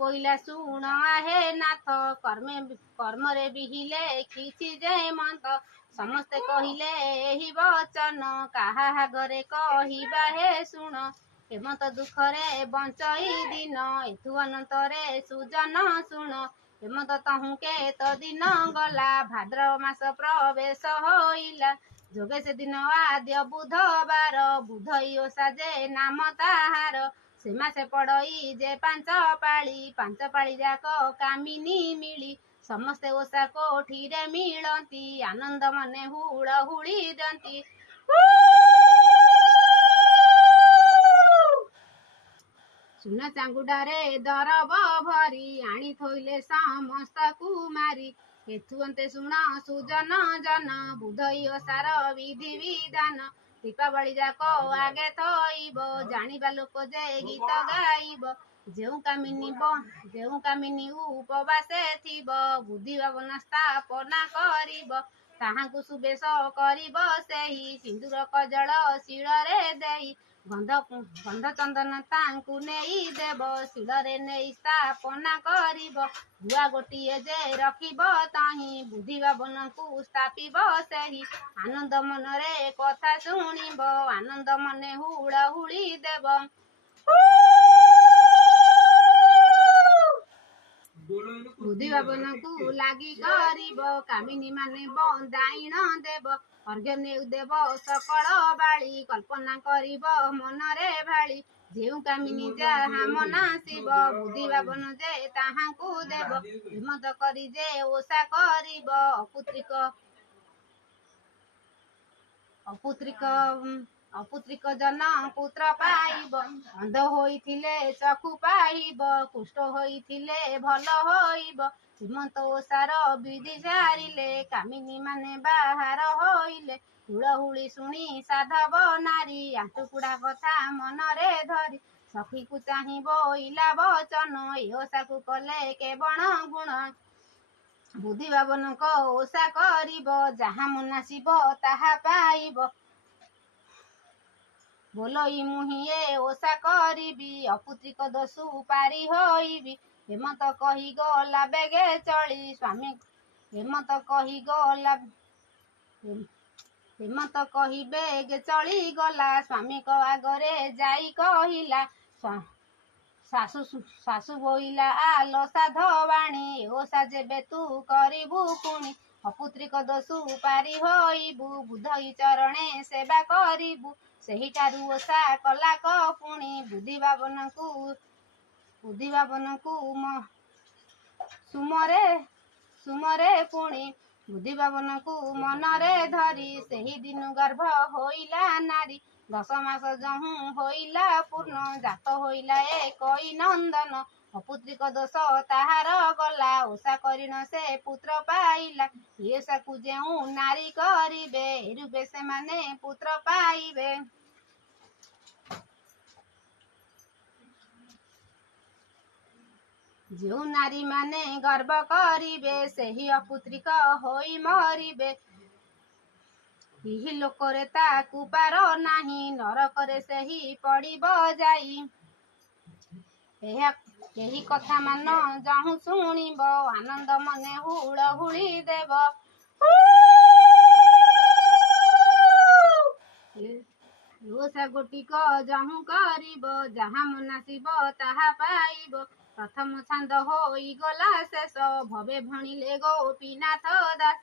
बोइला शुण आहे नाथ कर्मरे बिहिले खिछि जे मंत समस्ते कहिले एही वचन काहा आगरे कहिबा हे शुण हेमंत दुखरे बंचई दिन एथु अनंतरे सुजन शुण हेमंत तहु केत दिन गला भाद्रव मास प्रवेश होइला जोगे से दिन आद्य बुधवार बुधई ओषा जे नाम ताहार से मासे पड़ई जे पांच पाଳି जाक कामिनी मिली समस्ते ओषा कोठीरे मिलती आनंद मने हुड़हुड़ी दंती सुना चांगुडारे दरब भरी आनी थोइले समस्त कुमारी हेतु अंते शुण सुजन जन बुधई ओषार विधि विधान दीपावली जाक आगे थइब जानिबा लोक जे गीत गाइब जेउ कामिनी उपवासे थिब बुद्धि भावना स्थापना करिब ताहांकु सुबेश करिब सेही सिंदूर कजल शिଳରେ देई गंध चंदन तांकु नेई देव शिଳରେ नेई स्थापना करिब गुआ गोटिए जे रखिब ताही बुद्धि भावनाकु स्थापिब सेही आनंद मनरे कथा शुणिब आनंद मने हुड़हुड़ी देव बुद्धि भावनाकु लागी करिब कामिनी माने बंदाइण देव अर्घ्य नेउ देव सकल बाली कल्पना करिब मनरे भाली जेउ कामिनी जाहा मनासिब बुद्धि भावन जे ताहांकु देव हिम्मत करी जे ओषा करिब अपुत्रिक जन पुत्र पाइब अंध होइथिले चक्षु पाइब कुष्ठ होइथिले भल होइब हिमंत ओषार विधि सारिले कामिनी माने बाहार होइले हुड़हुड़ी शुणी साधव नारी आंटुकुड़ा कथा मनरे धरी सखीकु चाहि बोइला वचन ए ओषाकु कले केवण गुण बुद्धि भावनक ओषा करिब जाहा मनासिब ताहा पाइब बोलई मुहिए ओषा करिबि अपुत्रिक दोषु पारी होइबि हेमंत कहि गला बेगे चली स्वामी हेमंत कहि बेगे चली गला स्वामी को आगरे जाई कहिला सासु बोइला आलो साधवाणी ओषा जेबे तू करिबु पुणी अपुत्रिक दोषु पारी होइबु बुधई चरणे सेवा करिबु सेहिटारु ओषा कलाक पुणी बुद्धि भावनकु सुमरे पुणी बुद्धि भावनकु मनरे धरी सेही दिन गर्भ होइला नारी 10 मास जहु होइला पूर्ण जात होइला एकई नंदन अपुत्रिक दोष ताहार गला ओषा करिण से पुत्र पाइला ओषाकु जेउ नारी करिबे रूपे से माने पुत्र पाइबे जो नारी माने गर्भ करिबे सेही अपुत्रिक होई मरिबे लोकरे ताकु पार नाही नरकरे सेही पड़िब जाई एही कथा मान जहु शुणिब आनंद मने हुड़हुड़ी देव ओषा गोटिक जहु करिब जहा मनासिब ताहा पाइब प्रथम छांद होई गला शेष भवे भणिले गोपीनाथ दास।